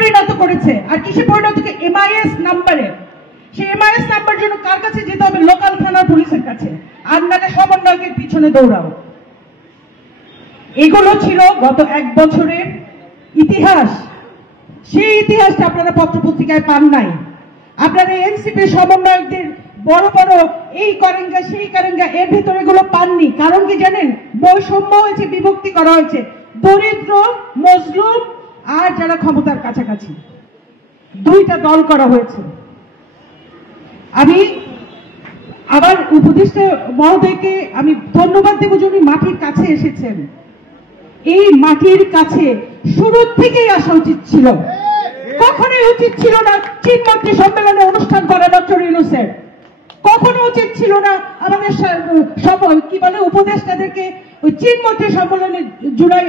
পরিণত করেছে। আর কিসে পরিণত? MIS নাম্বারে। সেই MIS নাম্বার জন্য কার কাছে যেতে হবে? লোকাল থানার পুলিশের কাছে। আর নালে সমন্বয়কের পিছনে দৌড়াও। এগুলো ছিল গত 1 বছরের ইতিহাস। সেই ইতিহাসটা আপনারা পত্রপত্রিকায় পান নাই। আপনারা এনসিপি সমন্বয়কদের বড় বড় এই করেঙ্গা সেই করেঙ্গা এর ভিতরে এগুলো পাননি। কারণ কি জানেন? বৈষম্য হয়েছে, বিভক্তি করা হয়েছে। দরিদ্র, মজলুম আর যারা ক্ষমতার কাছাকাছি, দুইটা দল করা হয়েছে। আমি আবার উপদেষ্টা মহোদয়কে আমি ধন্যবাদ দেব যে উনি মাটির কাছে এসেছেন। এই মাটির কাছে শুরু থেকেই আসা উচিত ছিল। কখনোই উচিত ছিল না চীনমন্ত্রী সম্মেলনে অনুষ্ঠান করা ডক্টর ইউনূসের। কখনো উচিত ছিল না আমাদের কি বলে উপদেষ্টাদেরকে ওই চীনমন্ত্রী সম্মেলনে জুলাই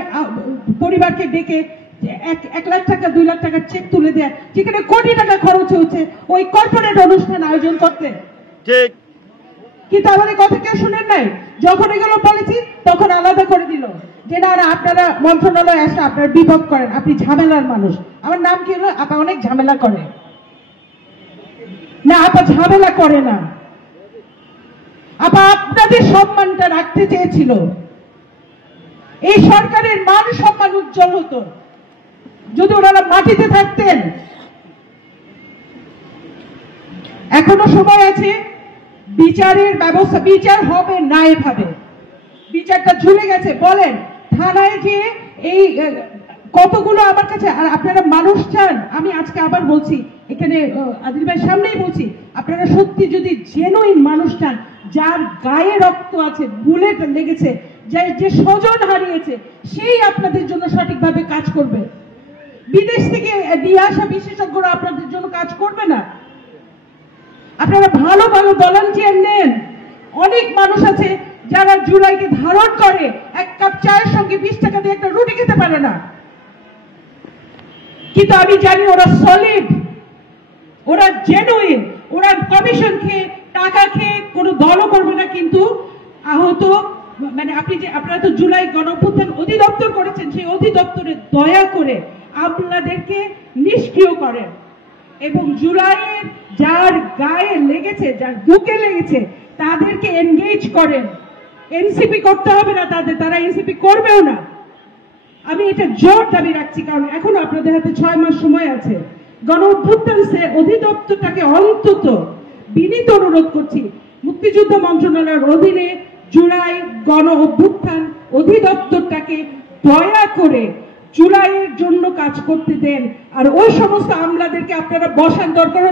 পরিবারকে ডেকে 1 লাখ টাকা 2 লাখ টাকার চেক তুলে দেয়, যেখানে কোটি টাকা খরচ হচ্ছে ওই কর্পোরেট অনুষ্ঠান আয়োজন করতে। ঠিক, কিন্তু আমাদের কথা কেউ শুনেন নাই। যখন এগুলো বলেছি তখন আলাদা করে দিল যে না না, আপনারা মন্ত্রণালয়ে আসলে আপনারা বিপদ করেন, আপনি ঝামেলার মানুষ। আমার নাম কি হলো? আপা অনেক ঝামেলা করে না, আপা ঝামেলা করে না। আপা আপনাদের সম্মানটা রাখতে চেয়েছিল। এই সরকারের মান সম্মান উজ্জ্বল হতো যদি ওনারা মাটিতে থাকতেন। এখনো সময় আছে, বিচারের ব্যবস্থা, বিচার হবে না এভাবে। বিচারটা ঝুলে গেছে। বলেন থানায় যে এই কতগুলো আমার কাছে, আর আপনারা মানুষ চান। আমি আজকে আবার বলছি, এখানে আদিল ভাইয়ের সামনেই বলছি, আপনারা সত্যি যদি জেনুইন মানুষ চান, যার গায়ে রক্ত আছে, বুলেট লেগেছে, যে স্বজন হারিয়েছে, সেই আপনাদের জন্য সঠিকভাবে কাজ করবে। বিদেশ থেকে দিয়ে আসা বিশেষজ্ঞরা আপনাদের জন্য কাজ করবে না। আপনারা ভালো ভালো ভলান্টিয়ার নেন। অনেক মানুষ আছে যারা জুলাইকে ধারণ করে 1 কাপ চায়ের সঙ্গে 20 টাকা দিয়ে একটা রুটি খেতে পারে না। কিন্তু আমি জানি ওরা সলিড, ওরা জেনুইন, ওরা কমিশন খেয়ে টাকা খেয়ে কোনো দলও করবে না। কিন্তু আহত মানে আপনারা তো জুলাই গণঅভ্যুত্থান অধিদপ্তর করেছেন, সেই অধিদপ্তরে দয়া করে আপনাদেরকে নিষ্ক্রিয় করেন এবং জুলাইয়ের যার গায়ে লেগেছে, যার বুকে লেগেছে, তাদেরকে এনগেজ করেন। এনসিপি করতে হবে না তাদের, তারা এনসিপি করবেও না। আমি এটা জোর দাবি রাখছি, কারণ এখনো আপনাদের হাতে 6 মাস সময় আছে। গণঅভ্যুত্থান অধিদপ্তরটাকে অন্তত বিনীত অনুরোধ করছি, মুক্তিযুদ্ধ মন্ত্রণালয়ের অধীনে জুলাই গণঅভ্যুত্থান অধিদপ্তরটাকে দয়া করে জুলাইয়ের জন্য কাজ করতে দেন। আর ওই সমস্ত আমলাদেরকে আপনারা বসান, দরকার